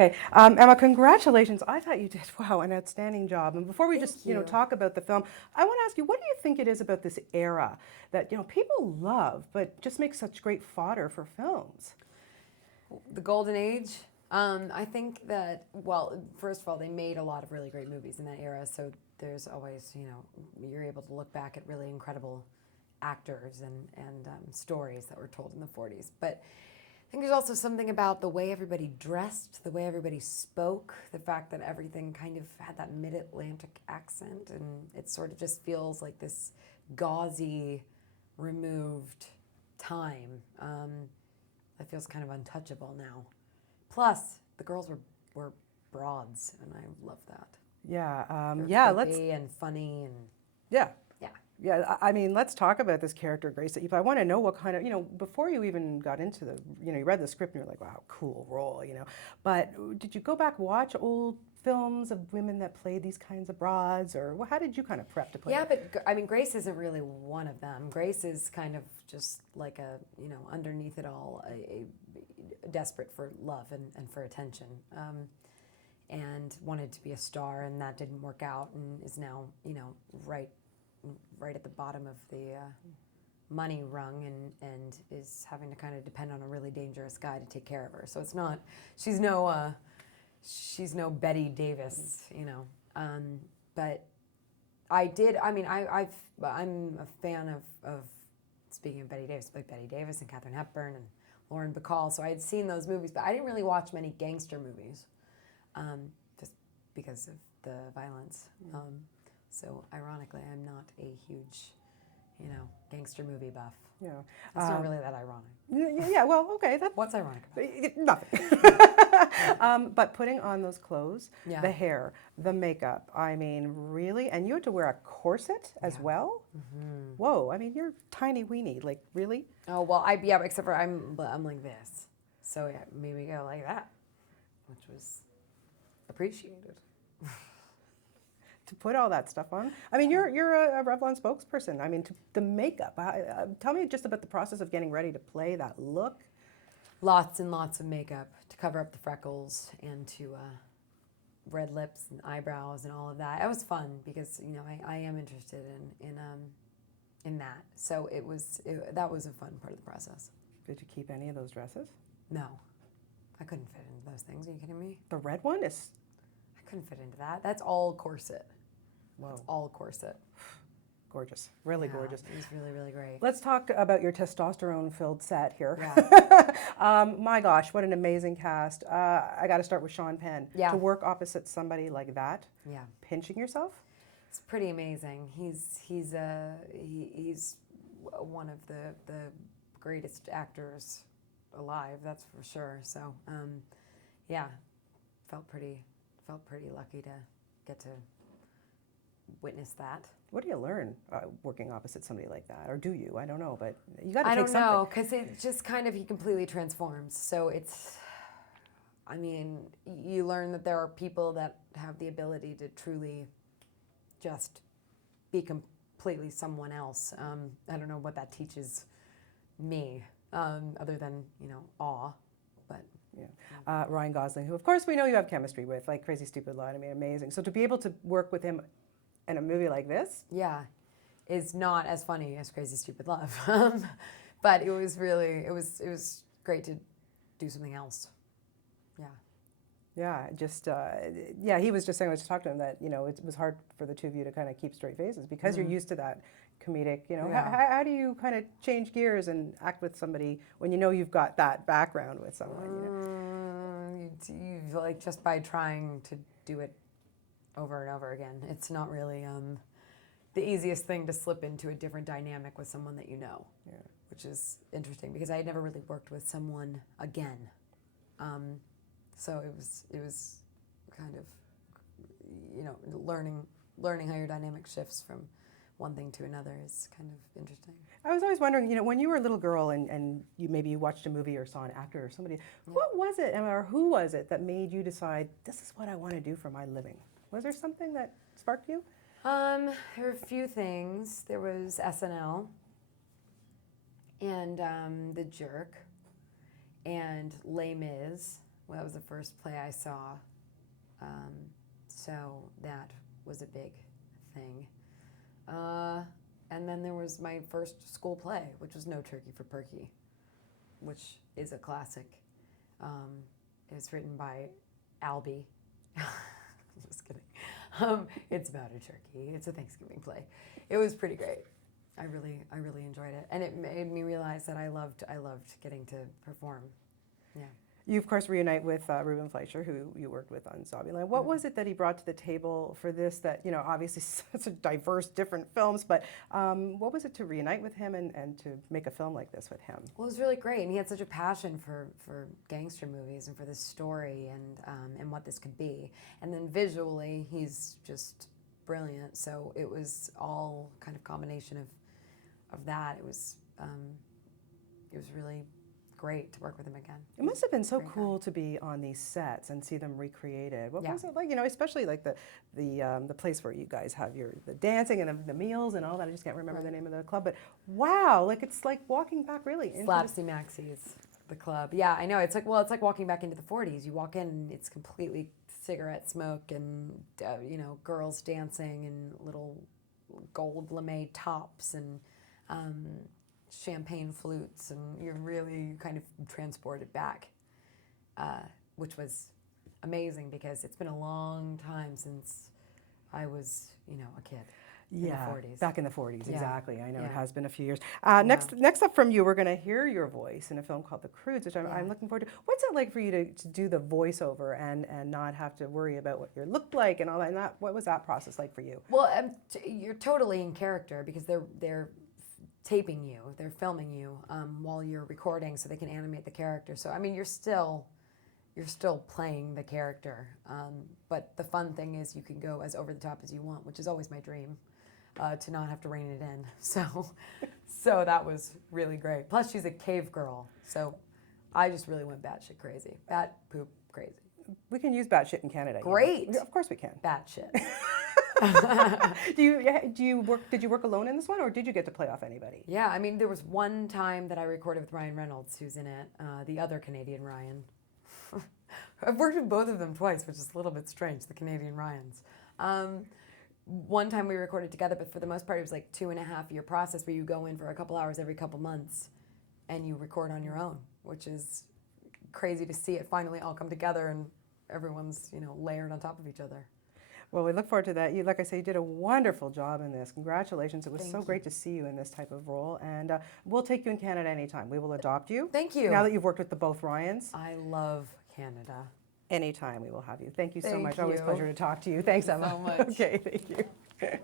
Okay, Emma, congratulations. I thought you did, wow, an outstanding job. And before we just, Thank you. talk about the film, I want to ask you, what do you think it is about this era that, people love, but just makes such great fodder for films? The golden age. I think that, well, first of all, they made a lot of really great movies in that era. So there's always, you're able to look back at really incredible actors and stories that were told in the 40s. But I think there's also something about the way everybody dressed, the way everybody spoke, the fact that everything kind of had that mid-Atlantic accent, and it sort of just feels like this gauzy, removed time. That feels kind of untouchable now. Plus, the girls were broads, and I love that. Yeah, They were yeah, quippy and funny, and yeah. yeah. Yeah, I mean, let's talk about this character, Grace, that you, I want to know what kind of, before you even got into the, you read the script and you're like, wow, cool role. But did you go back, watch old films of women that played these kinds of broads, or how did you kind of prep to play Yeah, it? but I mean, Grace isn't really one of them. Grace is kind of just like underneath it all, a desperate for love and for attention, and wanted to be a star, and that didn't work out, and is now, right at the bottom of the money rung, and is having to kind of depend on a really dangerous guy to take care of her. So it's not, she's no, she's no Betty Davis, but I did. I mean, I'm a fan of speaking of Betty Davis, like Betty Davis and Katharine Hepburn and Lauren Bacall. So I had seen those movies, but I didn't really watch many gangster movies, just because of the violence. So ironically, I'm not a huge, gangster movie buff. Yeah. It's not really that ironic. Yeah, well, okay. What's ironic about it? Nothing. But putting on those clothes, Yeah. the hair, the makeup, I mean, really? And you had to wear a corset as well? Mm-hmm. Whoa, I mean, you're tiny weenie, like, really? Oh, well, except for I'm like this. So yeah, made me go like that, which was appreciated. To put all that stuff on. I mean, you're a Revlon spokesperson. I mean, the makeup. Tell me just about the process of getting ready to play that look. Lots and lots of makeup to cover up the freckles and to red lips and eyebrows and all of that. It was fun because I am interested in that. So that was a fun part of the process. Did you keep any of those dresses? No, I couldn't fit into those things. Are you kidding me? The red one is. I couldn't fit into that. That's all corset. Whoa. That's all corset. Gorgeous, really gorgeous. It was really, really great. Let's talk about your testosterone-filled set here. Yeah. My gosh, what an amazing cast. I got to start with Sean Penn. Yeah. To work opposite somebody like that, Yeah. pinching yourself? It's pretty amazing. He's one of the greatest actors alive, that's for sure. So, yeah, felt pretty lucky to get to witness that. What do you learn working opposite somebody like that? Or do you? I don't know, but you got to take something. I don't know, because it just kind of, he completely transforms. So you learn that there are people that have the ability to truly just be completely someone else. I don't know what that teaches me, other than, awe, but... Yeah. Ryan Gosling, who of course we know you have chemistry with, like Crazy Stupid Love, I mean, amazing. So to be able to work with him in a movie like this? Yeah, is not as funny as Crazy Stupid Love. But it was great to do something else. Yeah. Yeah, he was just saying, I was talking to him that, it was hard for the two of you to kind of keep straight faces because you're used to that comedic, Yeah. How do you kind of change gears and act with somebody when you've got that background with someone, You like, just by trying to do it over and over again. It's not really the easiest thing to slip into a different dynamic with someone that which is interesting because I had never really worked with someone again. So it was kind of, learning how your dynamic shifts from one thing to another is kind of interesting. I was always wondering, when you were a little girl and you watched a movie or saw an actor or somebody, what was it, or who was it that made you decide, this is what I want to do for my living? Was there something that sparked you? There were a few things. There was SNL and The Jerk and Les Mis, Well, that was the first play I saw. So that was a big thing. And then there was my first school play, which was No Turkey for Perky, which is a classic. It was written by Albie. Just kidding. It's about a turkey. It's a Thanksgiving play. It was pretty great. I really enjoyed it, and it made me realize that I loved getting to perform. Yeah. You, of course, reunite with Ruben Fleischer, who you worked with on Zombieland. What was it that he brought to the table for this that, obviously such a diverse, different films, but what was it to reunite with him and to make a film like this with him? Well, it was really great, and he had such a passion for gangster movies and for this story and what this could be. And then visually, he's just brilliant. So it was all kind of combination of that. It was really great to work with him again. It must have been so cool to be on these sets and see them recreated. What was it like? Especially like the place where you guys have the dancing and the meals and all that. I just can't remember the name of the club, but wow, like it's like walking back really into Slapsy Maxie's, the club. Yeah, I know. It's like walking back into the 40s. You walk in and it's completely cigarette smoke and girls dancing and little gold lame tops and champagne flutes, and you're really kind of transported back, which was amazing because it's been a long time since I was, a kid. Yeah, in the 40s. back in the 40s, exactly. I know it has been a few years. Yeah. Next up from you, we're going to hear your voice in a film called The Croods, which I'm looking forward to. What's it like for you to do the voiceover and not have to worry about what you look like and all that? And what was that process like for you? Well, you're totally in character because they're taping you, they're filming you while you're recording, so they can animate the character. So I mean, you're still playing the character, but the fun thing is you can go as over the top as you want, which is always my dream, to not have to rein it in. So that was really great. Plus, she's a cave girl, so I just really went batshit crazy, bat poop crazy. We can use batshit in Canada. Great. Of course we can. Batshit. Did you work alone in this one, or did you get to play off anybody? Yeah, I mean, there was one time that I recorded with Ryan Reynolds, who's in it, the other Canadian Ryan. I've worked with both of them twice, which is a little bit strange, the Canadian Ryans. One time we recorded together, but for the most part it was like 2.5-year process where you go in for a couple hours every couple months and you record on your own, which is crazy to see it finally all come together and everyone's, layered on top of each other. Well, we look forward to that. Like I say, you did a wonderful job in this. Congratulations. It was so great to see you in this type of role. And we'll take you in Canada anytime. We will adopt you. Thank you. Now that you've worked with both Ryans. I love Canada. Anytime we will have you. Thank you so much. Thank Always a pleasure to talk to you. Thanks, Emma. So much. Okay, thank you.